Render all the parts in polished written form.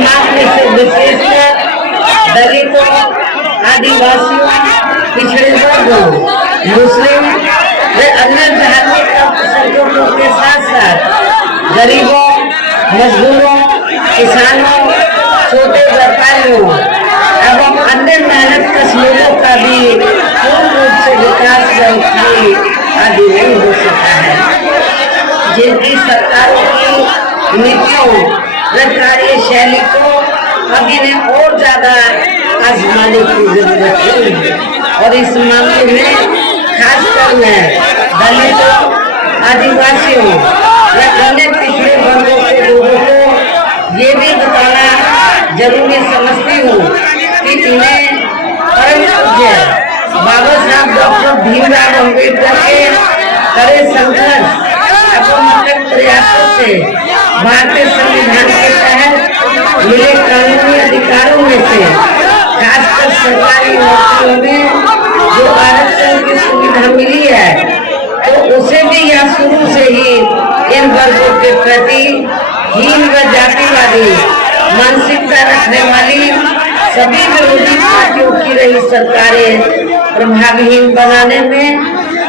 समाज में से विशेषकर दलितों, आदिवासियों, पिछड़े वर्गों, मुस्लिम व अन्य धार्मिक अल्पसंख्यकों के साथ साथ गरीबों, मजदूरों, किसानों, छोटे व्यापारियों एवं अन्य मेहनतकश लोगों का भी पूर्ण रूप से विकास व उत्थान आदि नहीं हो सका है। जिनकी सरकारों की नीतियों व कार्यशैली को अभी ने और ज्यादा आजमाने की जरूरत है और इस मामले में खासकर मैं दलितों, आदिवासियों व अन्य पिछड़े वर्गों के लोगों को ये भी बताना जरूरी समझती हूँ कि इन्हें परम पूज्य बाबा साहब डॉक्टर भीमराव अम्बेडकर के कड़े संघर्ष एवं अथक प्रयासों से भारतीय संविधान के तहत मिले कानूनी अधिकारों में से खासकर सरकारी नौकरियों में जो आरक्षण की सुविधा मिली है, तो उसे भी यह शुरू से ही इन वर्गों के प्रति हीन व जातिवादी मानसिकता रखने वाली सभी विरोधी पार्टियों की रही सरकारें प्रभावहीन बनाने में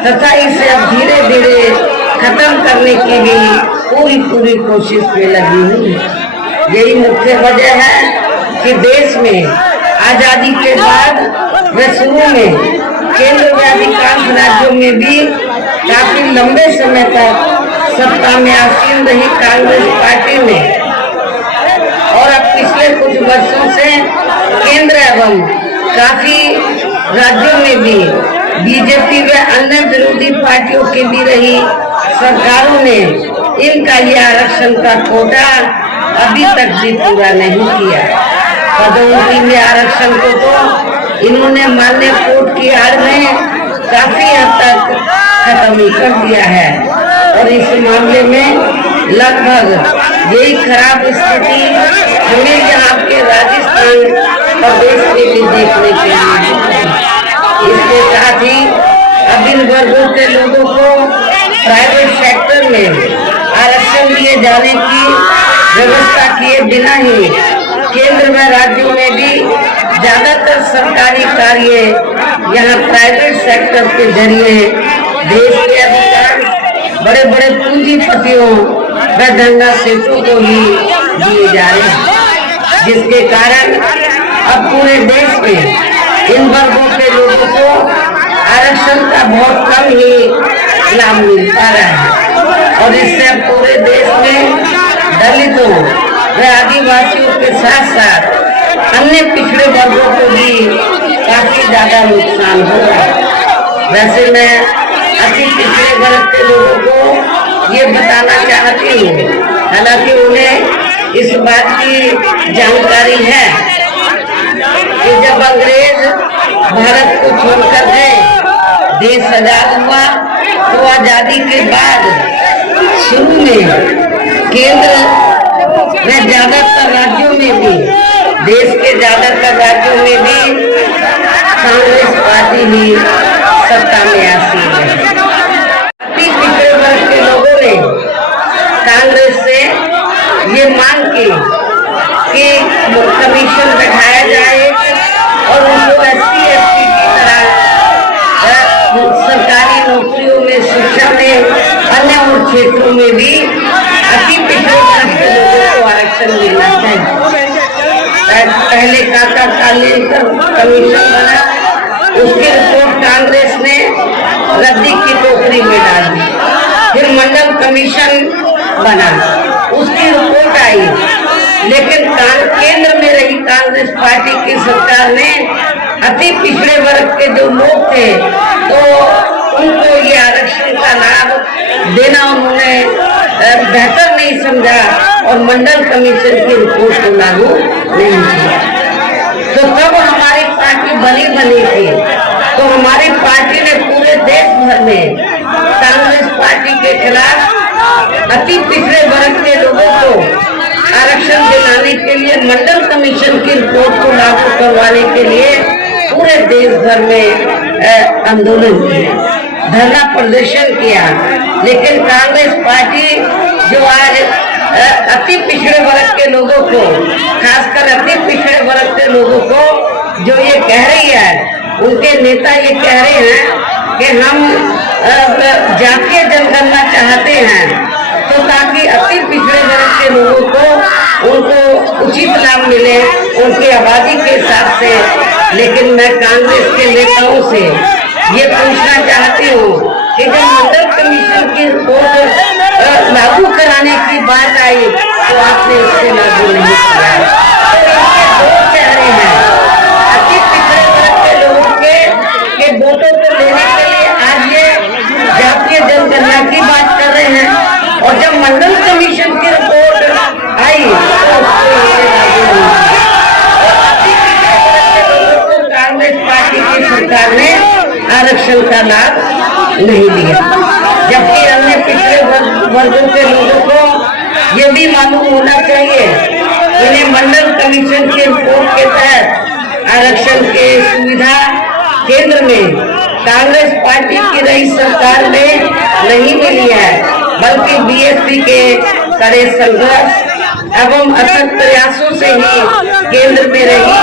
तथा इसे अब धीरे धीरे खत्म करने की भी पूरी कोशिश में लगी हुई। यही मुख्य वजह है कि देश में आजादी के बाद व शुरू में केंद्र व अधिकांश राज्यों में भी काफी लंबे समय तक सत्ता में आसीन रही कांग्रेस पार्टी ने और अब पिछले कुछ वर्षों से केंद्र एवं काफी राज्यों में भी बीजेपी व अन्य विरोधी पार्टियों की भी रही सरकारों ने इनका यह आरक्षण का कोटा अभी तक भी पूरा नहीं किया। पदोन्नति में आरक्षण को तो इन्होंने मान्य कोर्ट की आड़ में काफी हद तक खत्म ही कर दिया है और इस मामले में लगभग यही खराब स्थिति हमें यहाँ के राजस्थान प्रदेश में भी देखने के लिए। इसके साथ ही अब इन वर्गों के लोगों को प्राइवेट सेक्टर में आरक्षण दिए जाने की व्यवस्था किए बिना ही केंद्र व राज्यों में भी ज्यादातर सरकारी कार्य यहाँ प्राइवेट सेक्टर के जरिए देश के अधिकांश बड़े बड़े पूंजीपतियों व धंधा सेठों को ही दिए जा रहे हैं, जिसके कारण अब पूरे देश में इन वर्गों के लोगों को आरक्षण का बहुत कम ही लाभ मिल पा रहा है और इससे पूरे देश में दलितों व आदिवासियों के साथ साथ अन्य पिछड़े वर्गों को भी काफी ज्यादा नुकसान हो रहा है। वैसे मैं अति पिछड़े वर्ग के लोगों को ये बताना चाहती हूँ, हालांकि उन्हें इस बात की जानकारी है कि जब अंग्रेज भारत को छोड़कर गए, देश आजाद हुआ, तो आजादी के बाद शुरू में केंद्र में ज्यादातर राज्यों में भी, देश के ज्यादातर राज्यों में भी कांग्रेस पार्टी ही सत्ता में आसीन है। अति पिछड़े वर्ग के लोगों ने कांग्रेस से ये मांग की कि कमीशन बैठाया जाए और उनको SC/ST की तरह सरकारी नौकरियों में, शिक्षा में, अन्य और क्षेत्रों में भी अति पिछड़े वर्ग के लोगों को आरक्षण मिलना चाहिए। पहले काका कालेकर कमीशन बना, उसकी रिपोर्ट कांग्रेस ने रद्दी की टोकरी में डाल दी। फिर मंडल कमीशन बना, उसकी रिपोर्ट आई, लेकिन केंद्र में रही कांग्रेस पार्टी की सरकार ने अति पिछड़े वर्ग के जो लोग थे तो उनको ये आरक्षण का लाभ देना उन्होंने बेहतर नहीं समझा और मंडल कमीशन की रिपोर्ट को लागू नहीं किया। तो तब हमारी पार्टी बनी थी, तो हमारी पार्टी ने पूरे देश भर में कांग्रेस पार्टी के खिलाफ अति पिछड़े वर्ग के लोगों को आरक्षण दिलाने के लिए मंडल कमीशन की रिपोर्ट को लागू करवाने के लिए पूरे देश भर में आंदोलन किया, धरना प्रदर्शन किया। लेकिन कांग्रेस पार्टी जो आज अति पिछड़े वर्ग के लोगों को खासकर अति पिछड़े वर्ग के लोगों को जो ये कह रही है, उनके नेता ये कह रहे हैं कि हम जातीय जनगणना चाहते हैं तो ताकि अति पिछड़े वर्ग के लोगों को उनको उचित लाभ मिले उनकी आबादी के हिसाब से। लेकिन मैं कांग्रेस के नेताओं से ये पूछना चाहती हूँ कि जब मंडल कमीशन की रिपोर्ट लागू कराने की बात आई तो आपने उससे लागू नहीं किया। तो इनके दो चेहरे हैं, अति पिछड़े वर्ग के लोगों के वोटों को लेने के लिए आज ये जातीय जनगणना की बात कर रहे हैं, और जब मंडल कमीशन की रिपोर्ट आई तो उसको लागू नहीं किया। कांग्रेस पार्टी की सरकार ने आरक्षण का लाभ नहीं दिया, जबकि अन्य पिछड़े वर्गों के लोगों को ये भी मालूम होना चाहिए इन्हें मंडल कमीशन के रिपोर्ट के तहत आरक्षण के सुविधा केंद्र में कांग्रेस पार्टी की रही सरकार में नहीं मिली है, बल्कि बीएसपी के कड़े संघर्ष एवं अथक प्रयासों से ही केंद्र में रही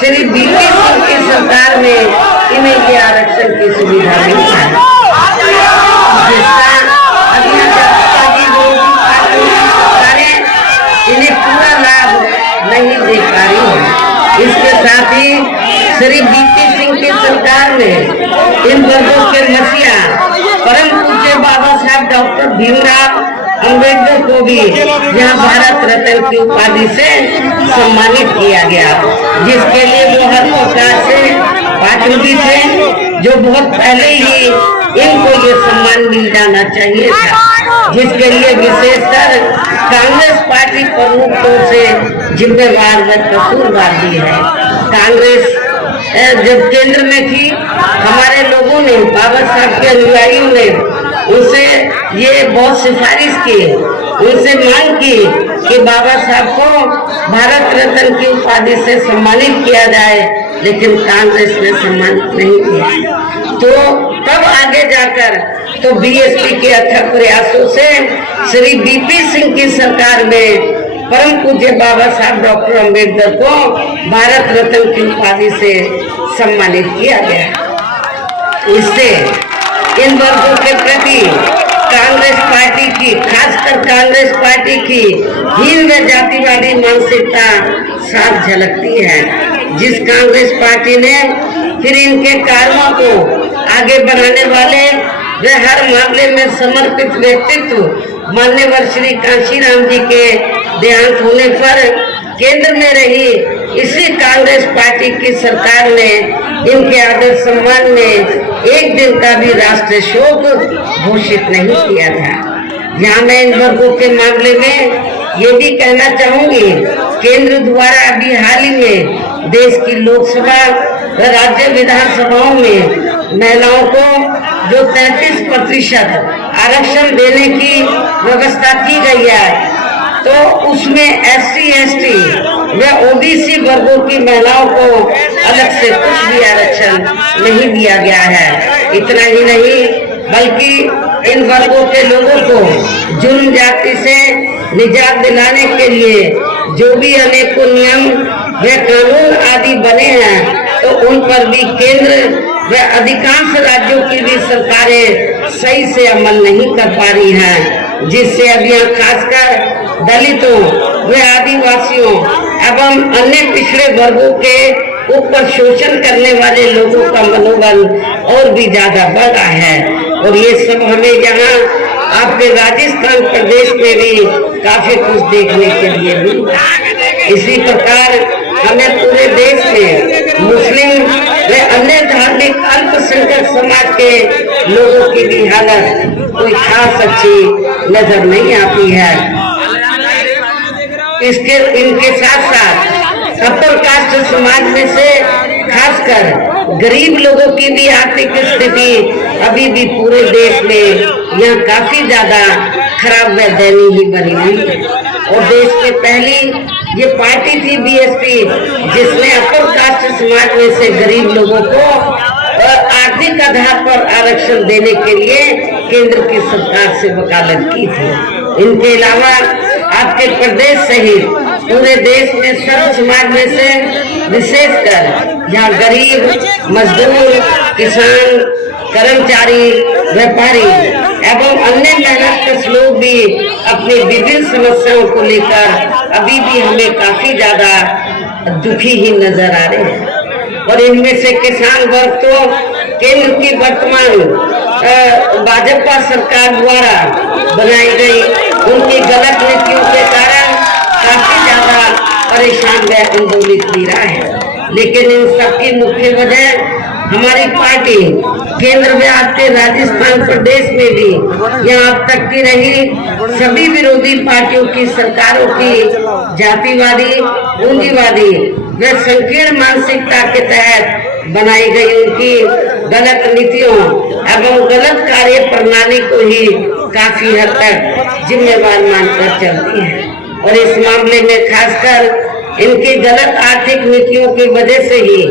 श्री बीपी सिंह की सरकार में इन्हें ये आरक्षण की सुविधा मिली है, जिसका इन्हें पूरा लाभ नहीं दे पा रही है। इसके साथ ही श्री बीपी सिंह की सरकार ने इन वर्गों के मसीहा परम पूज्य बाबा साहब डॉक्टर भीमराव अम्बेडकर को भी यहाँ भारत रत्न की उपाधि से सम्मानित किया गया, जिसके लिए वो हर प्रकार से पात्रता थे, जो बहुत पहले ही इनको ये सम्मान मिल जाना चाहिए था, जिसके लिए विशेषकर कांग्रेस पार्टी प्रमुख तौर से जिम्मेवार व कसूरवार भी है। कांग्रेस जब केंद्र में थी, हमारे लोगों ने, बाबा साहब के अनुयायियों ने उनसे ये बहुत सिफारिश की, उनसे मांग की कि बाबा साहब को भारत रत्न की उपाधि से सम्मानित किया जाए, लेकिन कांग्रेस ने सम्मानित नहीं किया। तो तब आगे जाकर तो बीएसपी के अथक प्रयासों से श्री बीपी सिंह की सरकार में परम पूज्य बाबा साहब डॉक्टर अम्बेडकर को भारत रत्न की उपाधि से सम्मानित किया गया। इससे इन वर्गों के प्रति कांग्रेस पार्टी की, खासकर कांग्रेस पार्टी की हीन व जातिवादी मानसिकता साफ झलकती है, जिस कांग्रेस पार्टी ने फिर इनके कार्यों को आगे बढ़ाने वाले वे हर मामले में समर्पित व्यक्तित्व मान्यवर श्री कांशीराम जी के देहांत होने पर केंद्र में रही इसी कांग्रेस पार्टी की सरकार ने इनके आदर सम्मान में एक दिन का भी राष्ट्रीय शोक घोषित नहीं किया था। यहाँ मैं इन वर्गों के मामले में ये भी कहना चाहूंगी, केंद्र द्वारा अभी हाल ही में देश की लोकसभा व राज्य विधानसभाओं में महिलाओं को जो 33% आरक्षण देने की व्यवस्था की गई है, तो उसमें SC, ST व OBC वर्गों की महिलाओं को अलग से कुछ भी आरक्षण नहीं दिया गया है। इतना ही नहीं, बल्कि इन वर्गों के लोगों को जुर्म जाति से निजात दिलाने के लिए जो भी अनेकों नियम व कानून आदि बने हैं, तो उन पर भी केंद्र व अधिकांश राज्यों की भी सरकारें सही से अमल नहीं कर पा रही हैं, जिससे अब यहाँ खासकर दलितों व आदिवासियों एवं अन्य पिछड़े वर्गों के ऊपर शोषण करने वाले लोगों का मनोबल और भी ज्यादा बढ़ रहा है। और ये सब हमें यहाँ आपके राजस्थान प्रदेश में भी काफी कुछ देखने के लिए मिलता है। इसी प्रकार हमें पूरे देश में मुस्लिम व अन्य धार्मिक अल्पसंख्यक समाज के लोगों की भी हालत कोई खास अच्छी नजर नहीं आती है। इनके साथ साथ अपर कास्ट समाज में से खासकर गरीब लोगों की भी आर्थिक स्थिति अभी भी पूरे देश में यहाँ काफी ज्यादा खराब व दयनीय बनी हुई है। और देश में पहली ये पार्टी थी बीएसपी, जिसने अपर कास्ट समाज में से गरीब लोगों को आर्थिक आधार पर आरक्षण देने के लिए केंद्र की सरकार से वकालत की थी। इनके अलावा आपके प्रदेश सहित पूरे देश में सर्व समाज में से विशेषकर जहाँ गरीब, मजदूर, किसान, कर्मचारी, व्यापारी एवं अन्य मेहनतकश लोग भी अपनी विभिन्न समस्याओं को लेकर अभी भी हमें काफी ज्यादा दुखी ही नजर आ रहे हैं। और इनमें से किसान वर्ग तो केंद्र की वर्तमान भाजपा सरकार द्वारा बनाई गई उनकी गलत नीतियों के कारण काफी ज्यादा परेशान व आंदोलित भी रहा है। लेकिन इन सबकी मुख्य वजह हमारी पार्टी केंद्र में आपके राजस्थान प्रदेश में भी यहाँ अब तक की रही सभी विरोधी पार्टियों की सरकारों की जातिवादी, पूंजीवादी व संकीर्ण मानसिकता के तहत बनाई गई उनकी गलत नीतियों एवं गलत कार्य प्रणाली को ही काफी हद तक जिम्मेवार मानकर चलती है। और इस मामले में खासकर इनकी गलत आर्थिक नीतियों की वजह से ही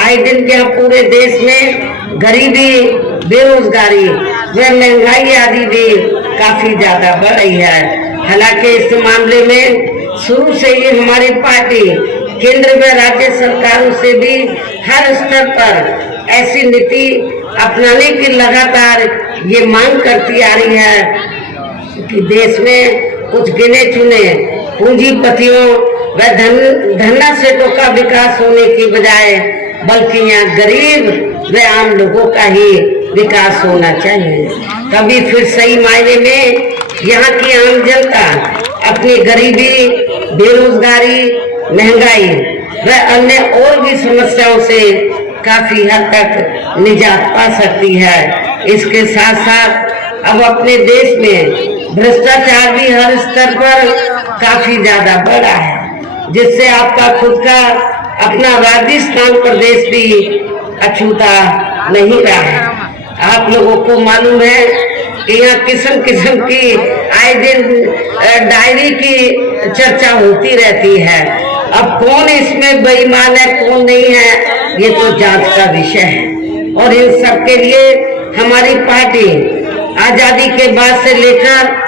आए दिन के पूरे देश में गरीबी, बेरोजगारी व महंगाई आदि भी काफी ज्यादा बढ़ रही है। हालांकि इस मामले में शुरू से ही हमारी पार्टी केंद्र व राज्य सरकारों से भी हर स्तर पर ऐसी नीति अपनाने की लगातार ये मांग करती आ रही है कि देश में कुछ गिने चुने पूंजीपतियों व धन्ना सेठों का विकास होने की बजाय बल्कि यहाँ गरीब व आम लोगों का ही विकास होना चाहिए। तभी फिर सही मायने में यहाँ की आम जनता अपनी गरीबी, बेरोजगारी, महंगाई व अन्य और भी समस्याओं से काफी हद तक निजात पा सकती है। इसके साथ साथ अब अपने देश में भ्रष्टाचार भी हर स्तर पर काफी ज्यादा बढ़ा है, जिससे आपका खुद का अपना राजस्थान प्रदेश भी अछूता नहीं रहा है। आप लोगों को मालूम है कि यहाँ किस्म किस्म की आए दिन डायरी की चर्चा होती रहती है। अब कौन इसमें बेईमान है, कौन नहीं है, ये तो जांच का विषय है। और इन सब के लिए हमारी पार्टी आजादी के बाद से लेकर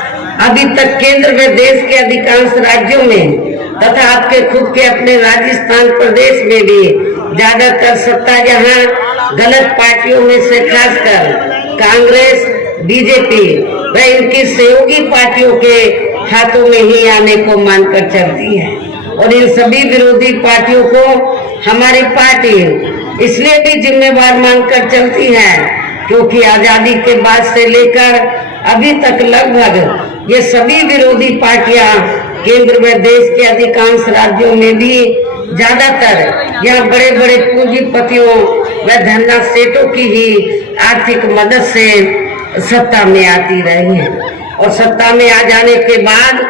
अभी तक केंद्र व देश के अधिकांश राज्यों में तथा आपके खुद के अपने राजस्थान प्रदेश में भी ज्यादातर सत्ता यहाँ गलत पार्टियों में से खासकर कांग्रेस, बीजेपी व इनकी सहयोगी पार्टियों के हाथों में ही आने को मानकर चलती है। और इन सभी विरोधी पार्टियों को हमारी पार्टी इसलिए भी जिम्मेवार मानकर चलती है क्योंकि आजादी के बाद से लेकर अभी तक लगभग ये सभी विरोधी पार्टियां केंद्र में देश के अधिकांश राज्यों में भी ज्यादातर यहाँ बड़े बड़े पूंजीपतियों व धन्ना सेठों की ही आर्थिक मदद से सत्ता में आती रही है। और सत्ता में आ जाने के बाद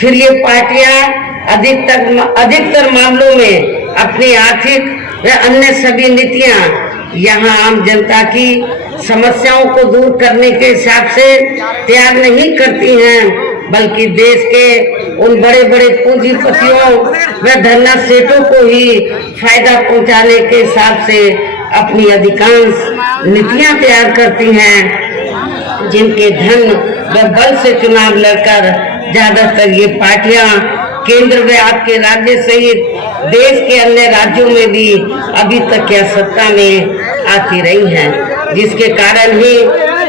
फिर ये पार्टियां अधिकतर मामलों में अपनी आर्थिक व अन्य सभी नीतियां यहाँ आम जनता की समस्याओं को दूर करने के हिसाब से तैयार नहीं करती हैं, बल्कि देश के उन बड़े बड़े पूंजीपतियों व धन्ना सेठों को ही फायदा पहुंचाने के हिसाब से अपनी अधिकांश नीतियां तैयार करती हैं, जिनके धन व बल से चुनाव लड़कर ज्यादातर ये पार्टियां केंद्र व आपके राज्य सहित देश के अन्य राज्यों में भी अभी तक क्या सत्ता में आती रही हैं, जिसके कारण ही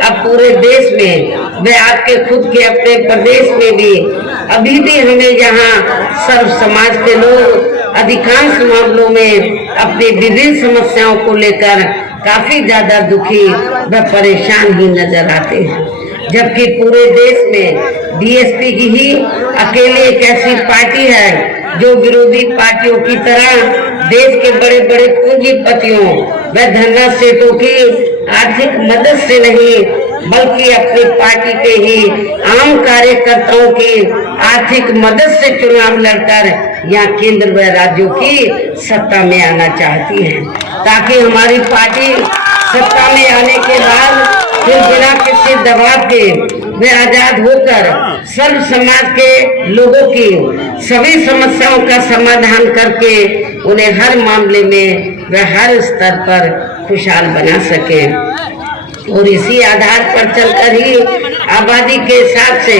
अब पूरे देश में व आपके खुद के अपने प्रदेश में भी अभी भी हमें यहाँ सर्व समाज के लोग अधिकांश मामलों में अपनी विभिन्न समस्याओं को लेकर काफी ज्यादा दुखी व परेशान ही नजर आते हैं। जबकि पूरे देश में बीएसपी की ही अकेले एक ऐसी पार्टी है जो विरोधी पार्टियों की तरह देश के बड़े बड़े पूंजीपतियों व धन्ना सेठों की आर्थिक मदद से नहीं बल्कि अपनी पार्टी के ही आम कार्यकर्ताओं की आर्थिक मदद से चुनाव लड़कर यहाँ केंद्र व राज्यों की सत्ता में आना चाहती है, ताकि हमारी पार्टी सत्ता में आने के बाद फिर बिना किसी दबाव के वे आजाद होकर सर्व समाज के लोगों की सभी समस्याओं का समाधान करके उन्हें हर मामले में वे हर स्तर पर खुशहाल बना सके। और इसी आधार पर चलकर ही आबादी के हिसाब से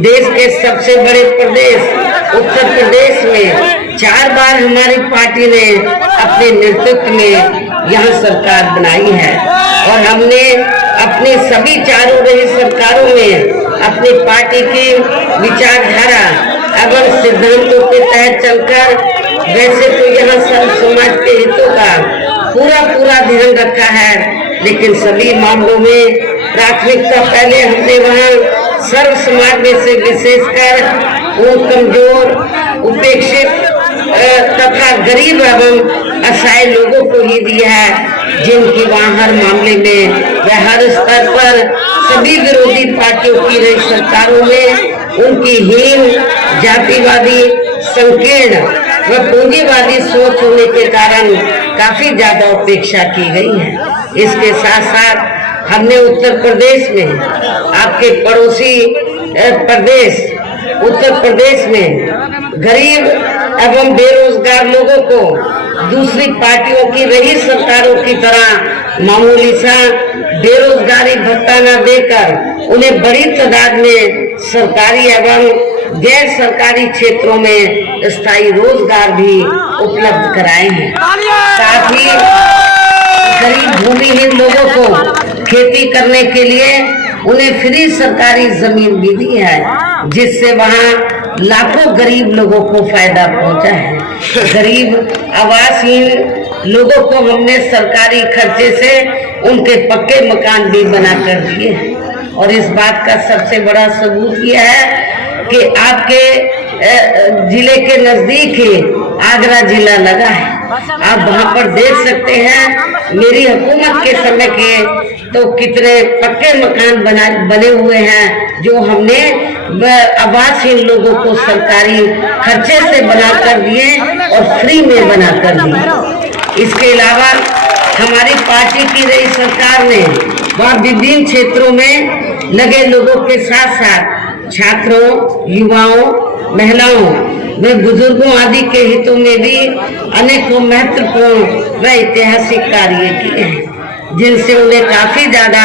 देश के सबसे बड़े प्रदेश उत्तर प्रदेश में 4 बार हमारी पार्टी ने अपने नेतृत्व में यहाँ सरकार बनाई है और हमने अपने सभी चारों रही सरकारों में अपनी पार्टी की विचारधारा एवं सिद्धांतों के तहत चलकर वैसे तो यहाँ सब समाज के हितों का पूरा ध्यान रखा है, लेकिन सभी मामलों में प्राथमिकता पहले हमने वहाँ सर्व समाज में से विशेषकर उन कमजोर, उपेक्षित तथा गरीब एवं असहाय लोगों को ही दिया है, जिनकी वहाँ हर मामले में व हर स्तर पर सभी विरोधी पार्टियों की रही सरकारों में उनकी हीन, जातिवादी, संकीर्ण व पूंजीवादी सोच होने के कारण काफी ज्यादा उपेक्षा की गई है। इसके साथ साथ हमने उत्तर प्रदेश में आपके पड़ोसी प्रदेश उत्तर प्रदेश में गरीब एवं बेरोजगार लोगों को दूसरी पार्टियों की रही सरकारों की तरह मामूली सा बेरोजगारी भत्ता न देकर उन्हें बड़ी तादाद में सरकारी एवं गैर सरकारी क्षेत्रों में स्थायी रोजगार भी उपलब्ध कराए हैं। साथ ही गरीब भूमिहीन लोगों को खेती करने के लिए उन्हें फ्री सरकारी जमीन भी दी है, जिससे वहाँ लाखों गरीब लोगों को फायदा पहुंचा है। गरीब आवासहीन लोगों को हमने सरकारी खर्चे से उनके पक्के मकान भी बना कर दिए हैं और इस बात का सबसे बड़ा सबूत यह है कि आपके जिले के नजदीक ही आगरा जिला लगा है। आप वहाँ पर देख सकते हैं मेरी हुकूमत के समय के तो कितने पक्के मकान बने हुए हैं जो हमने आवासहीन लोगों को सरकारी खर्चे से बना कर दिए और फ्री में बना कर दिए। इसके अलावा हमारी पार्टी की रही सरकार ने वहाँ विभिन्न क्षेत्रों में लगे लोगों के साथ साथ छात्रों, युवाओं, महिलाओं व बुजुर्गों आदि के हितों में भी अनेकों महत्वपूर्ण व ऐतिहासिक कार्य किए हैं, जिनसे उन्हें काफी ज्यादा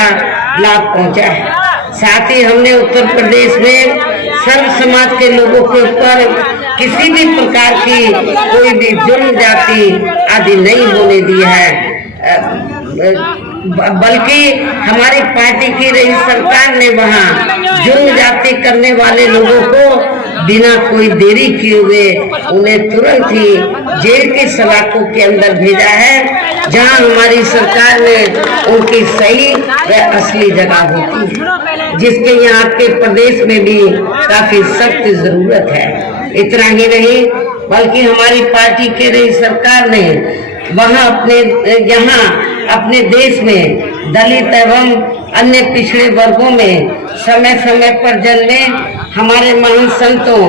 लाभ पहुंचा है। साथ ही हमने उत्तर प्रदेश में सर्व समाज के लोगों के ऊपर किसी भी प्रकार की कोई भी जुर्म जाति आदि नहीं होने दी है, बल्कि हमारी पार्टी की रही सरकार ने वहाँ जुर्म जाति करने वाले लोगों को बिना कोई देरी किए हुए उन्हें तुरंत ही जेल के सलाखों के अंदर भेजा है, जहां हमारी सरकार ने उनकी सही व असली जगह होती है, जिसके यहाँ आपके प्रदेश में भी काफी सख्त जरूरत है। इतना ही नहीं बल्कि हमारी पार्टी के रही सरकार ने वहाँ अपने देश में दलित एवं अन्य पिछड़े वर्गों में समय समय पर जन्मे हमारे महान संतों,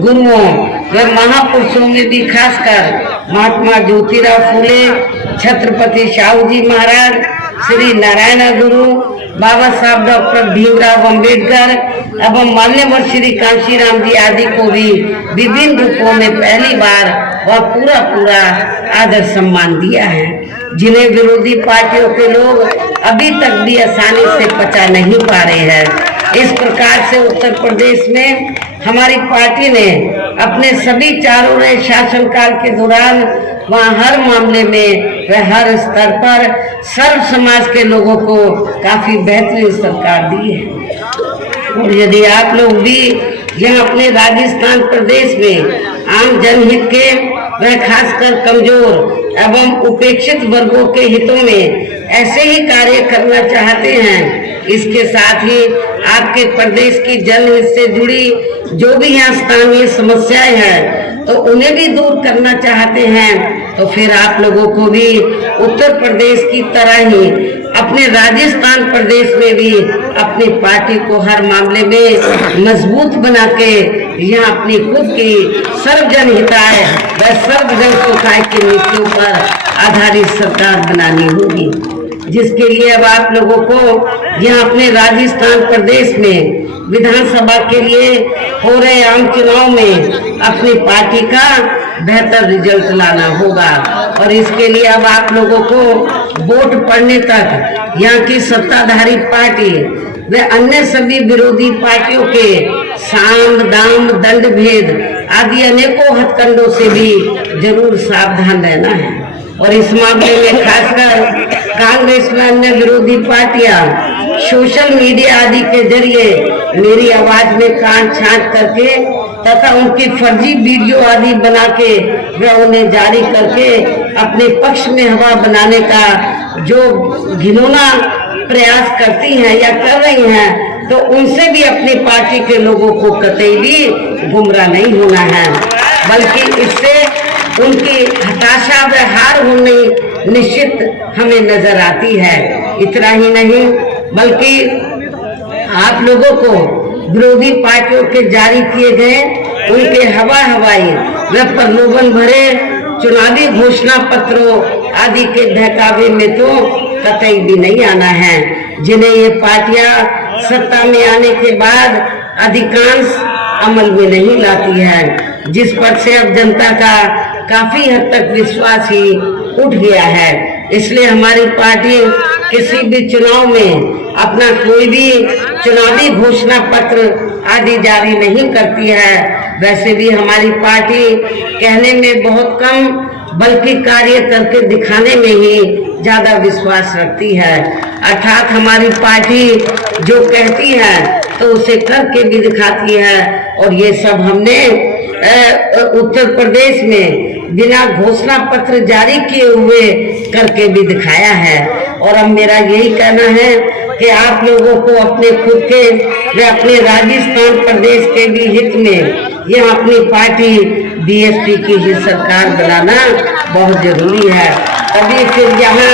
गुरुओं व महापुरुषों में भी खासकर महात्मा ज्योतिराव फूले, छत्रपति शाहू जी महाराज, श्री नारायण गुरु, बाबा साहब डॉक्टर भीमराव अंबेडकर एवं मान्यवर श्री कांशीराम जी आदि को भी विभिन्न रूपों में पहली बार वह पूरा आदर सम्मान दिया है, जिन्हें विरोधी पार्टियों के लोग अभी तक भी आसानी से पचा नहीं पा रहे हैं। इस प्रकार से उत्तर प्रदेश में हमारी पार्टी ने अपने सभी चारों रहे शासनकाल के दौरान वहाँ हर मामले में व हर स्तर पर सर्व समाज के लोगों को काफी बेहतरीन सरकार दी है। और यदि आप लोग भी यहाँ अपने राजस्थान प्रदेश में आम जनहित के व खासकर कमजोर एवं उपेक्षित वर्गों के हितों में ऐसे ही कार्य करना चाहते हैं, इसके साथ ही आपके प्रदेश की जनहित से जुड़ी जो भी यहाँ स्थानीय समस्याएं हैं तो उन्हें भी दूर करना चाहते हैं, तो फिर आप लोगों को भी उत्तर प्रदेश की तरह ही अपने राजस्थान प्रदेश में भी अपनी पार्टी को हर मामले में मजबूत बना के यहाँ अपनी खुद की सर्वजन हिताय व सर्वजन सुखाय की नीतियों पर आधारित सरकार बनानी होगी, जिसके लिए अब आप लोगों को यहाँ अपने राजस्थान प्रदेश में विधानसभा के लिए हो रहे आम चुनाव में अपनी पार्टी का बेहतर रिजल्ट लाना होगा। और इसके लिए अब आप लोगों को वोट पड़ने तक यहाँ की सत्ताधारी पार्टी व अन्य सभी विरोधी पार्टियों के साम दाम दंड भेद आदि अनेकों हथकंडों से भी जरूर सावधान रहना है। और इस मामले में खासकर कांग्रेस व अन्य विरोधी पार्टियां सोशल मीडिया आदि के जरिए मेरी आवाज में काट छांट करके तथा उनकी फर्जी वीडियो आदि बना के व उन्हें जारी करके अपने पक्ष में हवा बनाने का जो घिनौना प्रयास करती हैं या कर रही हैं, तो उनसे भी अपनी पार्टी के लोगों को कतई भी गुमराह नहीं होना है, बल्कि इससे उनकी हताशा व हार होने निश्चित हमें नजर आती है। इतना ही नहीं बल्कि आप लोगों को विरोधी पार्टियों के जारी किए गए उनके हवाई व प्रलोभन भरे चुनावी घोषणा पत्रों आदि के बहकावे में तो कतई भी नहीं आना है, जिन्हें ये पार्टियां सत्ता में आने के बाद अधिकांश अमल में नहीं लाती है, जिस पर से अब जनता का काफी हद तक विश्वास ही उठ गया है। इसलिए हमारी पार्टी किसी भी चुनाव में अपना कोई भी चुनावी घोषणा पत्र आदि जारी नहीं करती है। वैसे भी हमारी पार्टी कहने में बहुत कम बल्कि कार्य करके दिखाने में ही ज्यादा विश्वास रखती है। अर्थात हमारी पार्टी जो कहती है तो उसे करके भी दिखाती है, और ये सब हमने उत्तर प्रदेश में बिना घोषणा पत्र जारी किए हुए करके भी दिखाया है। और अब मेरा यही कहना है कि आप लोगों को अपने खुद के व अपने राजस्थान प्रदेश के भी हित में यह अपनी पार्टी बीएसपी की ही सरकार बनाना बहुत जरूरी है। तभी फिर यहाँ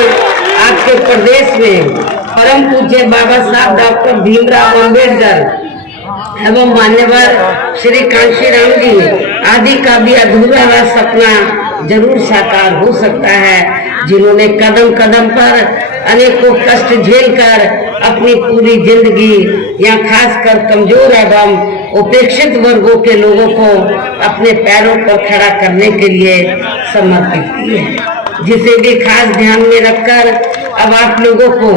आपके प्रदेश में परम पूज्य बाबा साहब डॉक्टर भीमराव अम्बेडकर एवं मान्यवर श्री कांशीराम जी आदि का भी अधूरा सपना जरूर साकार हो सकता है, जिन्होंने कदम कदम पर अनेकों कष्ट झेलकर अपनी पूरी जिंदगी या खासकर कमजोर एवं उपेक्षित वर्गों के लोगों को अपने पैरों पर खड़ा करने के लिए समर्पित की है, जिसे भी खास ध्यान में रखकर अब आप लोगों को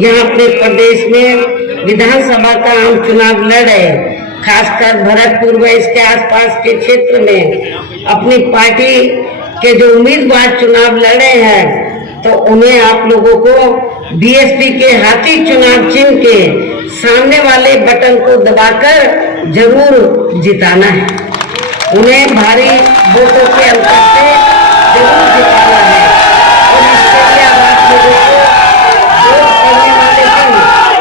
यहाँ अपने प्रदेश में विधानसभा का आम चुनाव लड़े, खासकर भरतपुर व इसके आसपास के क्षेत्र में अपनी पार्टी के जो उम्मीदवार चुनाव लड़े हैं, तो उन्हें आप लोगों को बीएसपी के हाथी चुनाव चिन्ह के सामने वाले बटन को दबाकर जरूर जिताना है। उन्हें भारी वोटों के अंतर से जरूर जिताना है। और इसके लिए आप लोगों को वोट करने वाले दिन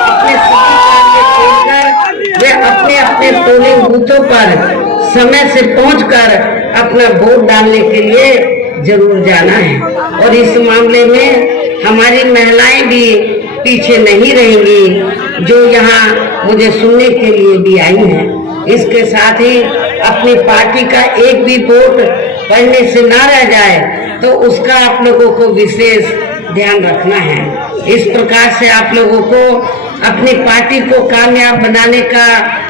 अपने सभी कार्य छोड़कर वे अपने अपने पोलिंग बूथों पर समय से पहुंचकर अपना वोट डालने के लिए जरूर जाना है। और इस मामले में हमारी महिलाएं भी पीछे नहीं रहेंगी, जो यहाँ मुझे सुनने के लिए भी आई हैं। इसके साथ ही अपनी पार्टी का एक भी वोट पढ़ने से ना रह जाए, तो उसका आप लोगों को विशेष ध्यान रखना है। इस प्रकार से आप लोगों को अपनी पार्टी को कामयाब बनाने का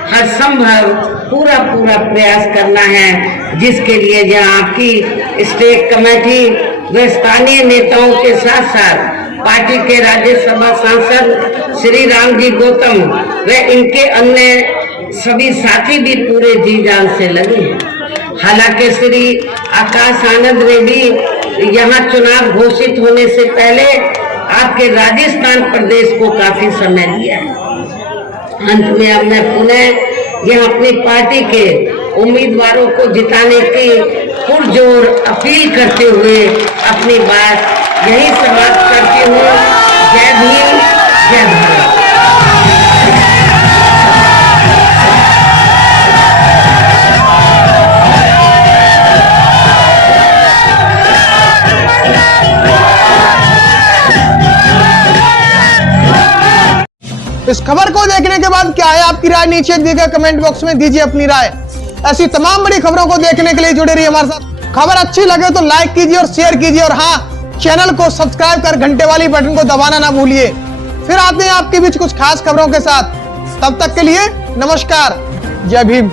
हर संभव पूरा प्रयास करना है, जिसके लिए यहाँ आपकी स्टेट कमेटी व स्थानीय नेताओं के साथ साथ पार्टी के राज्यसभा सांसद श्री राम जी गौतम व इनके अन्य सभी साथी भी पूरे जी जान से लगे हैं। हालांकि श्री आकाश आनंद ने भी यहाँ चुनाव घोषित होने से पहले आपके राजस्थान प्रदेश को काफी समय दिया है। अंत में अब मैं पुनः यह अपनी पार्टी के उम्मीदवारों को जिताने की पुरजोर अपील करते हुए अपनी बात यही समाप्त करती हूँ। जय भीम, जय भारत। इस खबर को देखने के बाद क्या है आपकी राय, नीचे दिए गए कमेंट बॉक्स में दीजिए अपनी राय। ऐसी तमाम बड़ी खबरों को देखने के लिए जुड़े रहिए हमारे साथ। खबर अच्छी लगे तो लाइक कीजिए और शेयर कीजिए, और हाँ, चैनल को सब्सक्राइब कर घंटे वाली बटन को दबाना ना भूलिए। फिर आते हैं आपके बीच कुछ खास खबरों के साथ। तब तक के लिए नमस्कार, जय भीम।